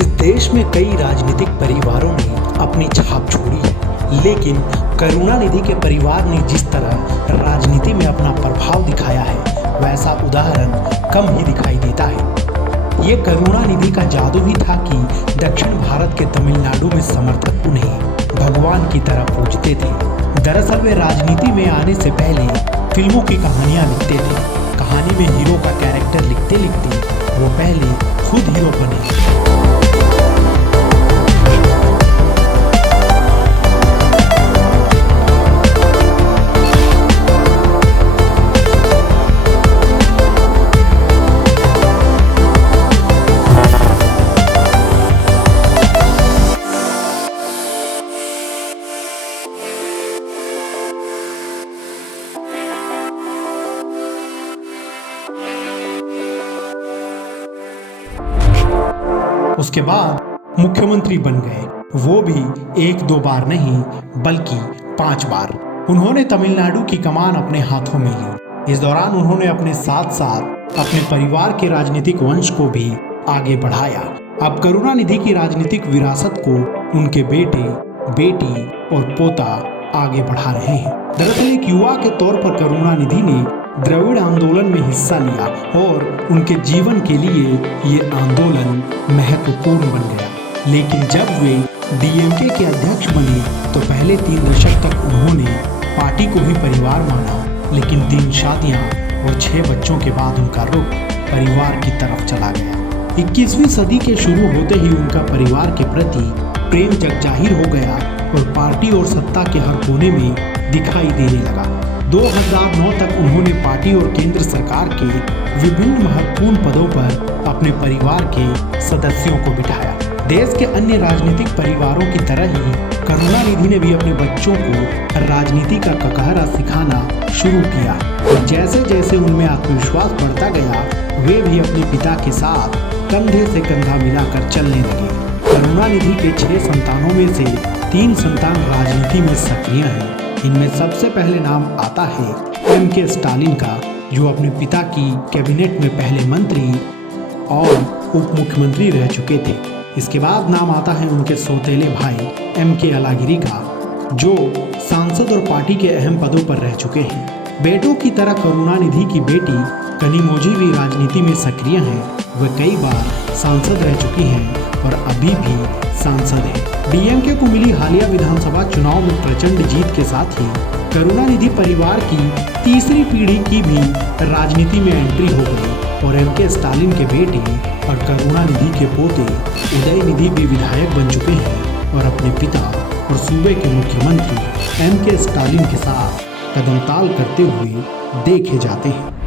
इस देश में कई राजनीतिक परिवारों ने अपनी छाप छोड़ी है, लेकिन करुणानिधि के परिवार ने जिस तरह राजनीति में अपना प्रभाव दिखाया है, वैसा उदाहरण कम ही दिखाई देता है। ये करुणानिधि का जादू ही था कि दक्षिण भारत के तमिलनाडु में समर्थक उन्हें भगवान की तरह पूजते थे। दरअसल वे राजनीति में आने से पहले फिल्मों की कहानियां लिखते थे। कहानी में हीरो का कैरेक्टर लिखते लिखते वो पहले खुद हीरो बने। उसके बाद मुख्यमंत्री बन गए, वो भी 1-2 बार नहीं बल्कि 5 बार। उन्होंने तमिलनाडु की कमान अपने हाथों में ली। इस दौरान उन्होंने अपने साथ साथ अपने परिवार के राजनीतिक वंश को भी आगे बढ़ाया। अब करुणानिधि की राजनीतिक विरासत को उनके बेटे, बेटी और पोता आगे बढ़ा रहे हैं। दरअसल एक युवा के तौर पर करुणानिधि ने द्रविड़ आंदोलन में हिस्सा लिया और उनके जीवन के लिए ये आंदोलन महत्वपूर्ण बन गया। लेकिन जब वे डीएमके के अध्यक्ष बने तो पहले 3 दशक तक उन्होंने पार्टी को ही परिवार माना, लेकिन 3 शादियां और 6 बच्चों के बाद उनका रुख परिवार की तरफ चला गया। 21वीं सदी के शुरू होते ही उनका परिवार के प्रति प्रेम जगजाहिर हो गया और पार्टी और सत्ता के हर कोने में दिखाई देने लगा। 2009 तक उन्होंने पार्टी और केंद्र सरकार के विभिन्न महत्वपूर्ण पदों पर अपने परिवार के सदस्यों को बिठाया। देश के अन्य राजनीतिक परिवारों की तरह ही करुणानिधि ने भी अपने बच्चों को राजनीति का ककहरा सिखाना शुरू किया और जैसे जैसे उनमें आत्मविश्वास बढ़ता गया, वे भी अपने पिता के साथ कंधे से कंधा मिलाकर चलने लगे। करुणानिधि के 6 संतानों में से 3 संतान राजनीति में सक्रिय हैं। इनमें सबसे पहले नाम आता है एम.के. स्टालिन का, जो अपने पिता की कैबिनेट में पहले मंत्री और उप मुख्यमंत्री रह चुके थे। इसके बाद नाम आता है उनके सौतेले भाई एम.के. अलागिरी का, जो सांसद और पार्टी के अहम पदों पर रह चुके हैं। बेटों की तरह करुणानिधि की बेटी कनिमोझी भी राजनीति में सक्रिय हैं। वह कई बार सांसद रह चुकी हैं और अभी भी सांसद है। डीएमके को मिली हालिया विधानसभा चुनाव में प्रचंड जीत के साथ ही करुणानिधि परिवार की तीसरी पीढ़ी की भी राजनीति में एंट्री हो गई और एम.के. स्टालिन के बेटे और करुणानिधि के पोते उदयनिधि भी विधायक बन चुके हैं और अपने पिता और सूबे के मुख्यमंत्री एम.के. स्टालिन के साथ कदमताल करते हुए देखे जाते हैं।